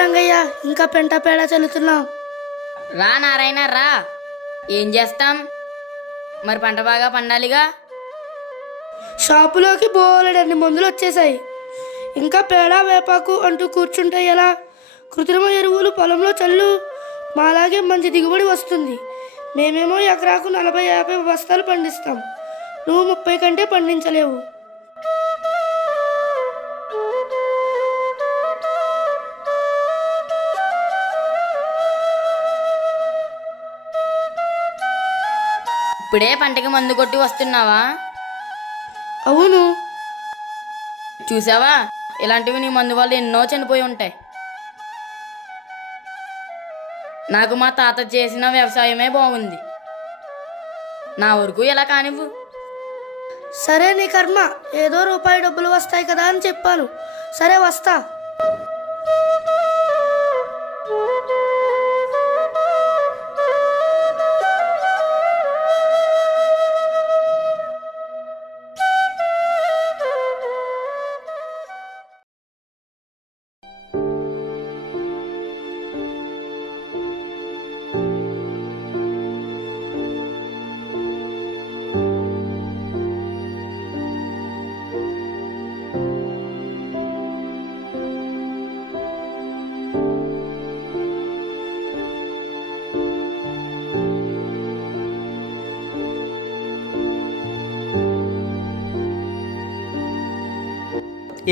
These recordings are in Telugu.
రంగయ్య, ఇంకా పెంట పేడ చల్లుతున్నాం. రా నారాయణ రా. ఏం చేస్తాం మరి, పంట బాగా పండాలిగా. షాపులోకి బోలెడన్ని మందులు వచ్చేసాయి. ఇంకా పేడ వేపాకు అంటూ కూర్చుంటే ఎలా? కృత్రిమ ఎరువులు పొలంలో చల్లు, మాలాగే మంచి దిగుబడి వస్తుంది. మేమేమో ఎకరాకు 40-50 బస్తాలు పండిస్తాం. నువ్వు 30 కంటే పండించలేవు. ఇప్పుడే పంటకి మందు కొట్టి వస్తున్నావా? అవును. చూసావా, ఇలాంటివి నీ మందు వల్ల ఎన్నో చనిపోయి ఉంటాయి. నాకు మా తాత చేసిన వ్యవసాయమే బాగుంది. నా వరకు ఎలా కానివ్వు. సరే, నీ కర్మ. ఏదో రూపాయి డబ్బులు వస్తాయి కదా అని చెప్పాను. సరే, వస్తా.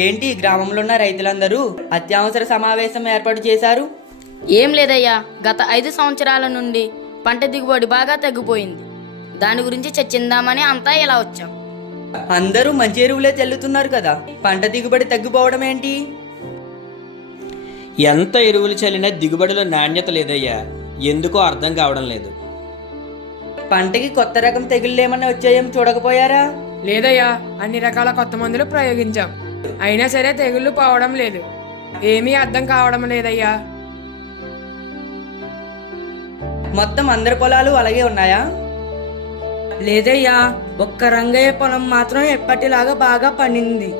ఏంటి, గ్రామంలో ఉన్న రైతులందరూ అత్యవసర సమావేశం ఏర్పాటు చేశారు? ఏం లేదయ్యా, గత 5 సంవత్సరాల నుండి పంట దిగుబడి బాగా తగ్గిపోయింది. దాని గురించి చర్చిందామని అంతా ఇలా వచ్చాం. అందరూ మంచి ఎరువులే చల్లుతున్నారు కదా, పంట దిగుబడి తగ్గిపోవడం ఏంటి? ఎంత ఎరువులు చల్లినా దిగుబడిలో నాణ్యత లేదయ్యా. ఎందుకో అర్థం కావడం లేదు. పంటకి కొత్త రకం తెగుళ్ళేమన్నా వచ్చాయేం చూడకపోయారా? లేదయ్యా, అన్ని రకాల కొత్త మందులు ప్రయోగించాం. అయినా సరే తెగుళ్ళు పోవడం లేదు. ఏమీ అర్థం కావడం లేదయ్యా. మొత్తం అందరి పొలాలు అలాగే ఉన్నాయా? లేదయ్యా, ఒక్క రంగయ్య పొలం మాత్రం ఎప్పటిలాగా బాగా పండింది.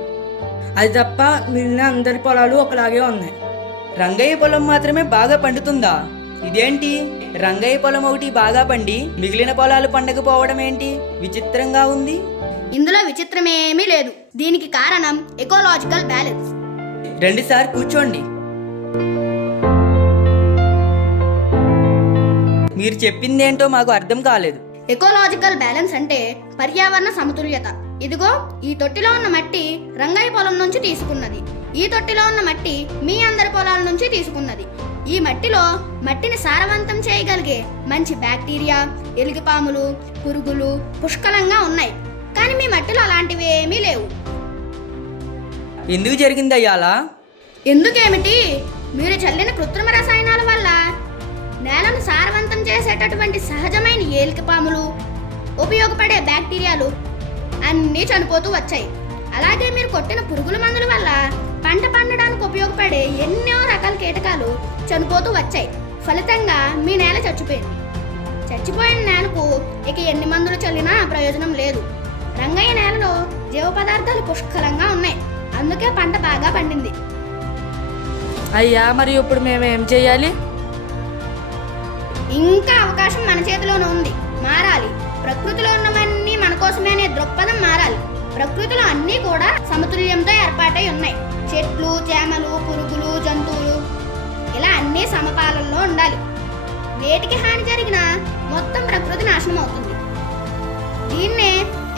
అది తప్ప మిగిలిన అందరి పొలాలు ఒకలాగే ఉన్నాయి. రంగయ్య పొలం మాత్రమే బాగా పండుతుందా? ఇదేంటి, రంగయ్య పొలం ఒకటి బాగా పండి మిగిలిన పొలాలు పండకపోవడం ఏంటి? విచిత్రంగా ఉంది. ఇందులో విచిత్రమేమీ లేదు. దీనికి కారణం ఎకోలాజికల్ బ్యాలెన్స్. రండి సార్, కూర్చోండి. మీరు చెప్పిందేంటో మాకు అర్థం కాలేదు. ఎకోలాజికల్ బ్యాలెన్స్ అంటే పర్యావరణ సమతుల్యత. ఇదిగో, ఈ తొట్టిలో ఉన్న మట్టి రంగయ్య పొలం నుంచి తీసుకున్నది. ఈ తొట్టిలో ఉన్న మట్టి మీ అందరి పొలాల నుంచి తీసుకున్నది. ఈ మట్టిని సారవంతం చేయగలిగే మంచి బ్యాక్టీరియా, ఎలుగుపాములు, పురుగులు పుష్కలంగా ఉన్నాయి. కానీ మీ మట్టిలో అలాంటివి ఏమీ లేవు. ఎందుకు జరిగిందయ్యా అలా? ఎందుకేమిటి, మీరు చల్లిన కృత్రిమ రసాయనాల వల్ల నేలను సారవంతం చేసేటటువంటి సహజమైన ఏలికపాములు, ఉపయోగపడే బ్యాక్టీరియాలు అన్నీ చనిపోతూ వచ్చాయి. అలాగే మీరు కొట్టిన పురుగుల మందుల వల్ల పంట పండడానికి ఉపయోగపడే ఎన్నో రకాల కీటకాలు చనిపోతూ వచ్చాయి. ఫలితంగా మీ నేల చచ్చిపోయింది. చచ్చిపోయిన నేలకు ఇక ఎన్ని మందులు చల్లినా ప్రయోజనం లేదు. రంగయ్య నేలలో జీవ పదార్థాలు పుష్కలంగా ఉన్నాయి. అందుకే పంట బాగా పండింది. అయ్యా, మరి ఇప్పుడు మేమేం చేయాలి? ఇంకా అవకాశం మన చేతిలోనే ఉంది. మారాలి. ప్రకృతిలో ఉన్నవన్నీ మన కోసమే అనే దృక్పథం మారాలి. ప్రకృతిలో అన్నీ కూడా సమతుల్యంతో ఏర్పాటై ఉన్నాయి. చెట్లు, చేమలు, పురుగులు, జంతువులు ఇలా అన్నీ సమపాలనలో ఉండాలి. వేటికి హాని జరిగినా మొత్తం ప్రకృతి నాశనం అవుతుంది. దీన్నే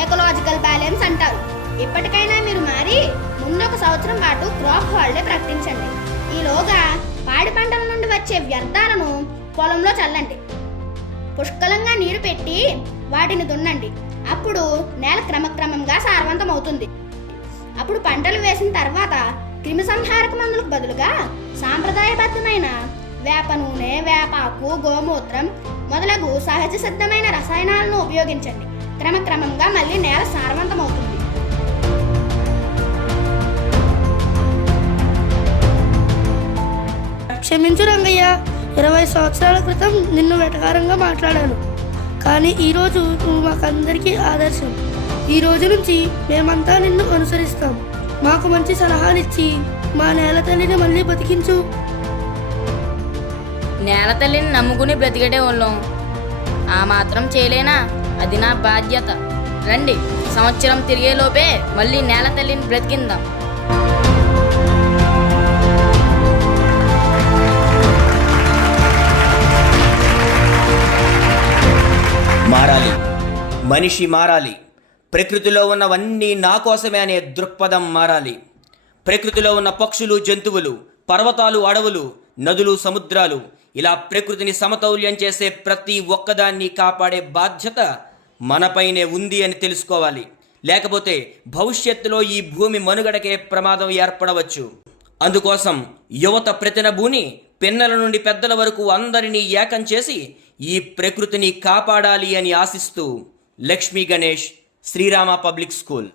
ఎకలాజికల్ బ్యాలెన్స్ అంటారు. ఇప్పటికైనా మీరు మారి ముందు 1 సంవత్సరం పాటు క్రాప్ హాలిడే ప్రకటించండి. ఈలోగా పాడి పంటల నుండి వచ్చే వ్యర్థాలను పొలంలో చల్లండి. పుష్కలంగా నీరు పెట్టి వాటిని దున్నండి. అప్పుడు నేల క్రమక్రమంగా సారవంతం అవుతుంది. అప్పుడు పంటలు వేసిన తర్వాత క్రిమిసంహారక మందులకు బదులుగా సాంప్రదాయబద్ధమైన వేప నూనె, వేపాకు, గోమూత్రం మొదలగు సహజ సిద్ధమైన రసాయనాలను ఉపయోగించండి. క్రమక్రమంగా మళ్ళీ నేల సారవంతం అవుతుంది. క్షమించు రంగయ్య, 20 సంవత్సరాల క్రితం నిన్ను వెటకారంగా మాట్లాడాను. కానీ ఈరోజు నువ్వు మాకందరికీ ఆదర్శం. ఈ రోజు నుంచి మేమంతా నిన్ను అనుసరిస్తాం. మాకు మంచి సలహాలు ఇచ్చి మా నేల తల్లిని మళ్ళీ బతికించు. నేల తల్లిని నమ్ముకుని బ్రతికేటే వాళ్ళం. ఆ మాత్రం చేయలేనా? అది నా బాధ్యత. రండి, సంవత్సరం తిరిగేలోపే మళ్ళీ నేల తల్లిని బ్రతికిందాం. మారాలి, మనిషి మారాలి. ప్రకృతిలో ఉన్నవన్నీ నా కోసమే అనే దృక్పథం మారాలి. ప్రకృతిలో ఉన్న పక్షులు, జంతువులు, పర్వతాలు, అడవులు, నదులు, సముద్రాలు, ఇలా ప్రకృతిని సమతౌల్యం చేసే ప్రతి ఒక్కదాన్ని కాపాడే బాధ్యత మనపైనే ఉంది అని తెలుసుకోవాలి. లేకపోతే భవిష్యత్తులో ఈ భూమి మనుగడకే ప్రమాదం ఏర్పడవచ్చు. అందుకోసం యువత ప్రతినభూని పిన్నల నుండి పెద్దల వరకు అందరినీ ఏకం చేసి ఈ ప్రకృతిని కాపాడాలి అని ఆశిస్తూ లక్ష్మీ గణేష్, శ్రీరామ పబ్లిక్ స్కూల్.